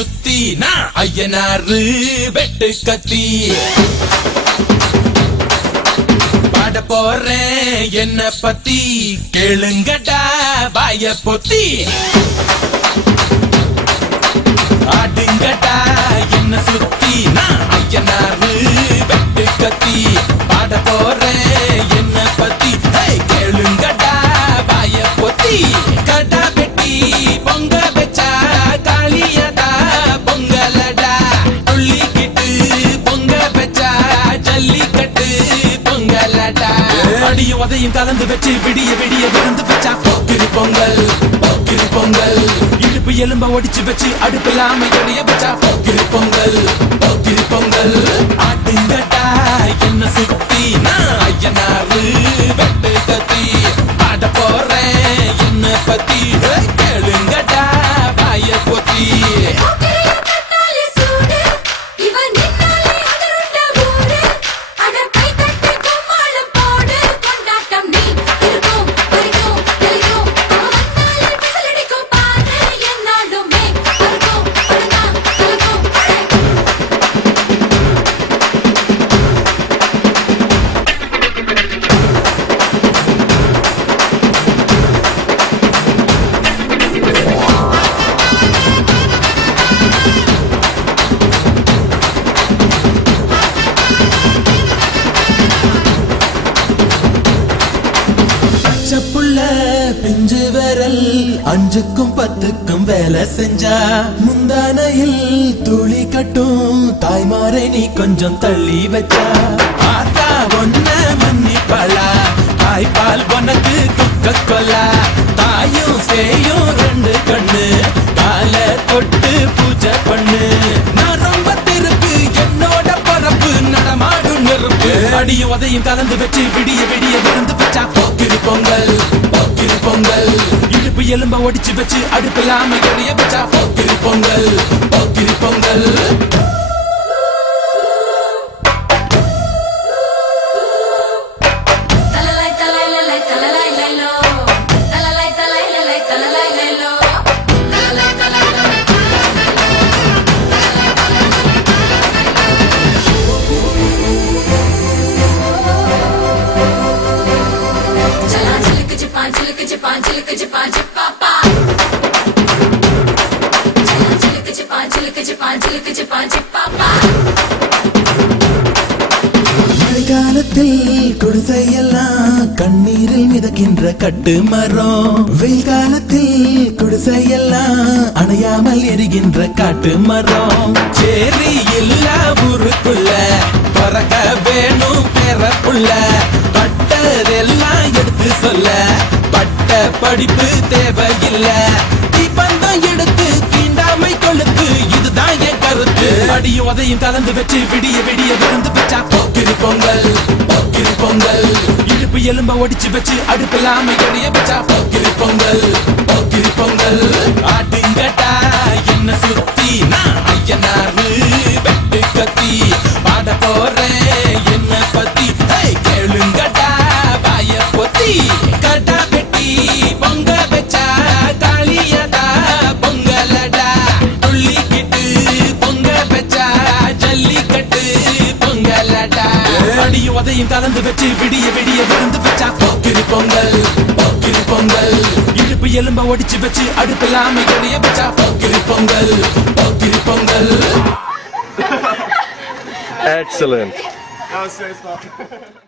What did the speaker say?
சுத்தி நான் ஐயனாரு வெட்டு கத்தி பாட போறேன் என்ன பத்தி கேளுங்கடா வாய பொத்தி ஆடுங்கடா என்ன சுத்தி நான் ஐயனாரு வெட்டு கத்தி பாட போறேன் என்ன பத்தி கேளுங்கடா வாய பொத்தி கடா வெட்டி பொங்க வச்சா காளியடா பொங்கலடா துள்ளிக்கிட்டு பொங்க வச்சா ஜல்லிக்கட்டு பொங்கலடா அடியும் உதையும் கலந்து வச்சு விடிய விடிய விருந்து வச்சா போக்கிரி பொங்கல் போக்கிரி பொங்கல் இடுப்பு எலும்ப ஒடிச்சு வச்சு அடுப்பில்லாம எரிய வச்சா போக்கிரி பொங்கல் போக்கிரி பொங்கல் ஆட்டுங்கடா என்ன சுத்தி நான் ஐயனாரு வெட்டு கத்தி பாட போறேன் என்ன பத்தி கேளுங்கடா வாய பொத்தி பிஞ்சு விரல் அஞ்சுக்கும் பத்துக்கும் வேலை செஞ்சா முந்தானையில் துளி கட்டும் தாய்மாரை நீ கொஞ்சம் தள்ளி வச்சா ஆத்தா ஒன்ன மன்னிப்பலா தாய்பால் உனக்கு குக்க கொல்லா தாயும் சேயும் ரெண்டு கண்ணு கால தொட்டு பூஜை பண்ணு நான் ரொம்ப திருப்பு என்னோட பரப்பு நடமாடும் நெருப்பு அடியும் உதையும் கலந்து வச்சு விடிய விடிய விருந்து வச்சா போக்கிரி பொங்கல் போக்கிரி பொங்கல் இடுப்பு எலும்ப ஒடிச்சு வச்சு அடுப்பில்லாம எரிய வச்சா போக்கிரி பொங்கல் போக்கிரி பொங்கல் மழைக்காலத்தில் குடிசையெல்லாம் கண்ணீரில் மிதக்கின்ற கட்டு மரம் வெயில் காலத்தில் குடிசையெல்லாம் அணையாமல் எரிகின்ற காட்டு மரம் சேரி எல்லா ஊருக்குள்ள பறக்க வேணும் பிறப்புள்ள பட்டதெல்லாம் எடுத்து சொல்ல பட்ட படிப்பு தேவையில்லை தீபந்தம் எடுத்து தீண்டாமை கொழுத்து இதுதான் என் கருத்து அடியும் உதையும் கலந்து வச்சு விடிய விடிய விருந்து வச்சா போக்கிரி பொங்கல் போக்கிரி பொங்கல் இடுப்பு எலும்ப ஒடிச்சு வச்சு அடுப்பில்லாம எரிய வச்சா போக்கிரி பொங்கல் போக்கிரி பொங்கல் ஆடுங்கடா என்ன சுத்தி நான் ஐயனாரு வெட்டு கத்தி பாட போறேன் என்ன பத்தி கேளுங்கடா வாய பொத்தி கடா வெட்டி பொங்க வச்சா காளியடா பொங்கலடா துள்ளிக்கிட்டு பொங்க வச்சா ஜல்லிக்கட்டு பொங்கலடா அடியும் உதையும் கலந்து வச்சு விடிய விடிய விருந்து வச்சா போக்கிரி பொங்கல் போக்கிரி பொங்கல் இடுப்பு எலும்ப ஒடிச்சு வச்சு அடுப்பில்லாம எரிய வச்சா Pokkiri Pongal Pokkiri Pongal Excellent. That was so fun.